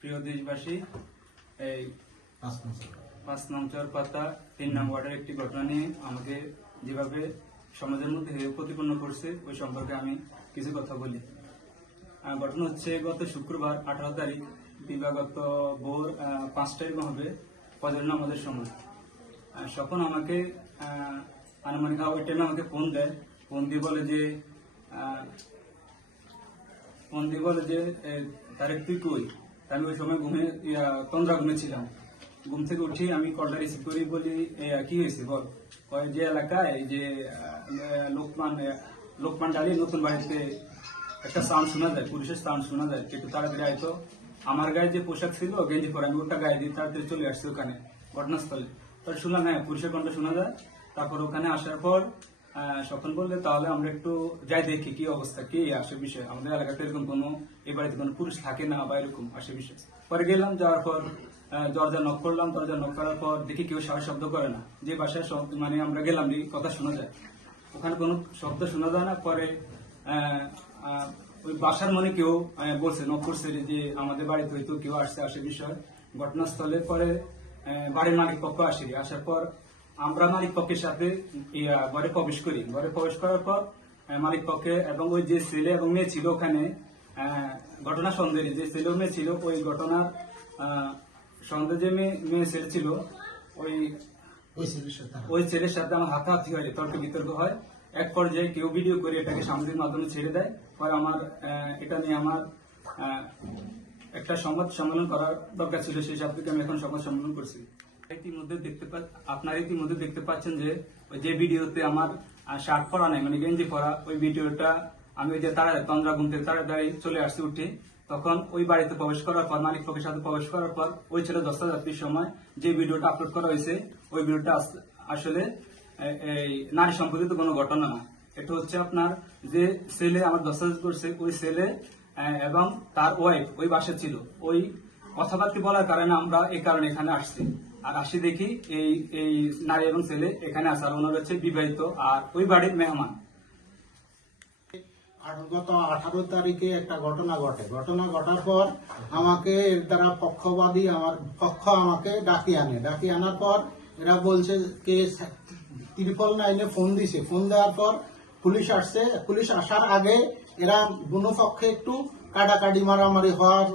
প্রিয় দেশবাসী, এই 5 নং চরপাতা 3 নং ওয়ার্ডের একটি ঘটনা নিয়ে আমাকে যেভাবে সমাজের মধ্যে হেয় প্রতিপন্ন করছে ওই সম্পর্কে আমি কিছু কথা বলি। ঘটনা হচ্ছে গত শুক্রবার 18 তারিখ দিবাগত ভোর 5টায় হবে ফজর নামাজের সময়। তখন আমাকে আনুমানিক ওই টাইমে আমাকে ফোন দেয়। ফোন দিয়ে বলে যে তারেক তুই কই? আমি ওই সময় তন্দ্রা ঘুমেছিলাম। ঘুম থেকে উঠি আমি কলটা রিসিভ করি, বলি কি হয়েছে বল। যে এলাকায় যে লোকমান ডালি নতুন বাড়িতে একটা সাউন্ড শোনা যায়, পুলিশের সাউন্ড শোনা যায়, একটু তাড়াতাড়ি আইতো। আমার গায়ে যে পোশাক ছিল গেঞ্জি পরে, আমি ওটা গায়ে দিয়ে তাড়াতাড়ি চলে আসছি ওখানে ঘটনাস্থলে। তার শুনলাম হ্যাঁ পুলিশের কণ্ঠ শোনা যায়। তারপর ওখানে আসার পর স্বপন বললে তাহলে আমরা একটু যাই দেখি কি অবস্থা, কি আসে বিষয়, আমাদের এলাকাতে এরকম কোনো এই বাড়িতে কোনো পুরুষ থাকে না বা এরকম আসে বিষয়। পরে গেলাম, যাওয়ার পর দরজা নক করলাম। দরজা নক করার পর দেখি কেউ সাহস শব্দ করে না। যে বাসায় মানে আমরা গেলাম কথা শোনা যায়, ওখানে কোনো শব্দ শোনা যায় না। পরে ওই বাসার মনে কেউ বলছে, নক করছে যে আমাদের বাড়িতে হয়তো কেউ আসে বিষয় ঘটনাস্থলে। পরে বাড়ির মালিক পক্ষ আসার পর আমরা মালিক পক্ষের সাথে ঘরে প্রবেশ করি। ঘরে প্রবেশ করার পর মালিক পক্ষে এবং ওই যে ছেলে এবং মেয়ে ছিল ওখানে ঘটনা সন্দেহে যে ছেলে মেয়ে ছিল, ওই ঘটনার সন্দেহ যে মেয়ে ছেলে ছিল ওই ছেলের সাথে আমার হাতাহাতি হয়, তর্ক বিতর্ক হয়। এক পর্যায়ে কেউ ভিডিও করে এটাকে সামাজিক মাধ্যমে ছেড়ে দেয়। পরে আমার এটা নিয়ে আমার একটা সংবাদ সম্মেলন করার দরকার ছিল, সেই সাথে আমি এখন সংবাদ সম্মেলন করছি। আপনারা ইতিমধ্যে দেখতে পাচ্ছেন যে ওই যে ভিডিওতে আমার শার্ট পরা নাই, মানে গেঞ্জি পরা, ওই ভিডিওটা আমি ওই যে তন্দ্রা ঘুম থেকে তাড়াতাড়ি চলে আসছি উঠে। তখন ওই বাড়িতে প্রবেশ করার পর মালিক পক্ষের সাথে প্রবেশ করার পর ওই ছেলে 10টা যাত্রীর সময় যে ভিডিওটা আপলোড করা হয়েছে, ওই ভিডিওটা আসলে এই নারী সম্পর্কিত কোনো ঘটনা না। এটা হচ্ছে আপনার যে ছেলে আমার দস্তাবেজ করছে, ওই ছেলে এবং তার ওয়াইফ ওই বাসা ছিল। ওই কথাবার্তা বলার কারণে আমরা এই কারণে এখানে আসছি। আর আসি দেখি এই নারী এবং ছেলে এখানে আসার ওনার হচ্ছে বিবাহিত আর ওই বাড়ির মেহমান। গত 18 তারিখে একটা ঘটনা ঘটার পর আমাকে এর দ্বারা পক্ষবাদী আমার পক্ষ আমাকে ডাকি আনার পর এরা বলছে কে 999 ফোন দিছে। ফোন দেওয়ার পর পুলিশ আসছে। পুলিশ আসার আগে এরা দুনো পক্ষে একটু কাটাকাটি মারামারি হওয়ার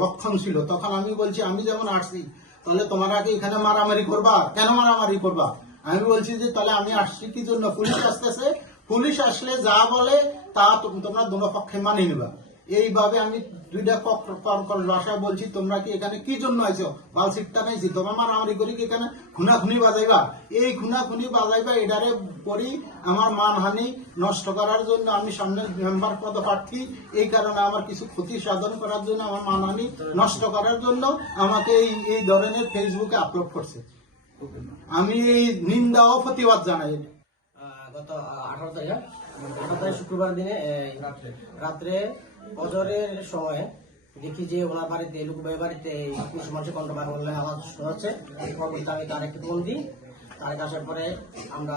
লক্ষণ ছিল। তখন আমি বলছি আমি যেমন আসছি তাহলে তোমরা কি এখানে মারামারি করবা? কেন মারামারি করবা? আমি বলছি যে তাহলে আমি আসছি কি জন্য? পুলিশ আসতেছে, পুলিশ আসলে যা বলে তা তোমরা দুনো পক্ষে মানিয়ে নিবা। এইভাবে আমি দুইটা ভাষায় বলছি তোমরা কি এখানে কি জন্য আইছো? বাল শিখতে নাইছি, তোমার মারামারি করি কি এখানে খুনাখুনি বাজাইবা? এই খুনাখুনি বাজাইবা এটারে করি আমার মানহানি নষ্ট করার জন্য। আমি সামনে মেম্বার পদপ্রার্থী, এই কারণে আমার কিছু ক্ষতি সাধন করার জন্য, আমার মানহানি নষ্ট করার জন্য আমাকে এই ধরনের ফেসবুকে আপলোড করছে। আমি এই নিন্দা ও প্রতিবাদ জানাই। গত 18 তারিখ শুক্রবার দিনে রাত্রে ফজরের সময় দেখি যে ওনার বাড়িতে লুকুবাই বাড়িতে পুরুষ মানুষের কণ্ঠ বললে আওয়াজ শোনাচ্ছে। পরবর্তীতে আমি তার একটু ফোন দিই। তারেক আসার পরে আমরা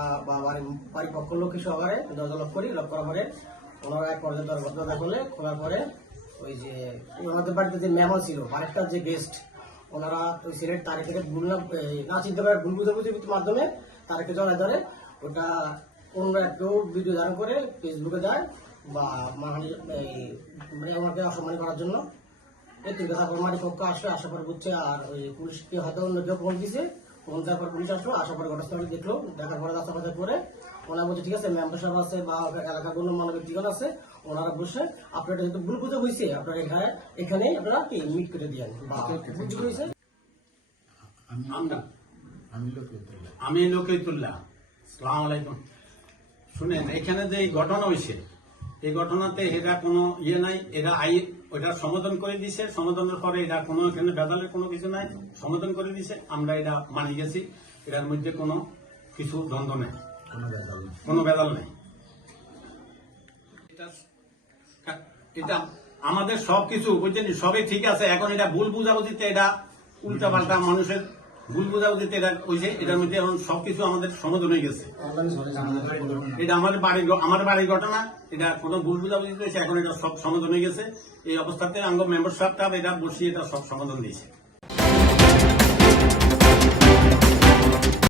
বাড়ির পক্ষ লোকের সহকারে দরজা লক করি। লক করার পরে ওনারা এক পর্যায়ে দরজা খোলার পরে ওই যে ওনাদের বাড়িতে যে মেহমান ছিল, আরেকটা যে গেস্ট, ওনারা ওই সিলেট তারেকের ভুল না চিনতে পারে ভুল বুঝাবুঝির মাধ্যমে তারেকে জড়ায় ধরে ওটা অন্য কেউ ভিডিও ধারণ করে ফেসবুকে দেয় বা মানে আমাকে অসম্মানী করার জন্য। তারপর মারি পক্ষ আসার পর বুঝছে। আর ওই পুলিশকে হয়তো অন্য কেউ ফোন দিয়েছে। ফোন দেওয়ার পর পুলিশ আসলো, আসার পরে ঘটনাস্থলে দেখলো। দেখার পরে রাস্তা কথা করে ওনারা বলছে ঠিক আছে মেম্বার সাহেব আছে বা এলাকার কোনো মানবিক ঠিকান আছে, ওনারা বসে আপনার যেহেতু ভুল বুঝে হয়েছে আপনার এখানে আপনারা কি মিট করে দিয়েন বা বুঝে হয়েছে। আমি লোকেতুল্লাহ, আসসালামু আলাইকুম। শুনেন, এখানে যে ঘটনা হয়েছে এই ঘটনাতে এরা কোনো নাই, এরা ওইটা সমাধান করে দিছে। সমাধানের পরে এটা কোনো এখানে ভেজালের কোনো কিছু নাই, সমাধান করে দিছে। আমরা এটা মানি গেছি, এটার মধ্যে কোনো কিছু দ্বন্দ্ব নেই, কোনো ভেজাল নেই। এটা আমাদের সবকিছু বুঝছেন, সবই ঠিক আছে। এখন এটা ভুল বুঝাবুঝিতে এটা উল্টা পাল্টা মানুষের ভুল বোঝাবুঝিতে এটা হয়েছে, এটার মধ্যে এখন সবকিছু আমাদের সমাধান হয়ে গেছে। এটা আমার বাড়ির ঘটনা, এটা কোনো ভুল বোঝাবুঝিতে হয়েছে, এখন এটা সব সমাধান হয়ে গেছে। এই অবস্থাতে আঙ্গ মেম্বার সাহেবটা এটা বসিয়ে এটা সব সমাধান দিয়েছে।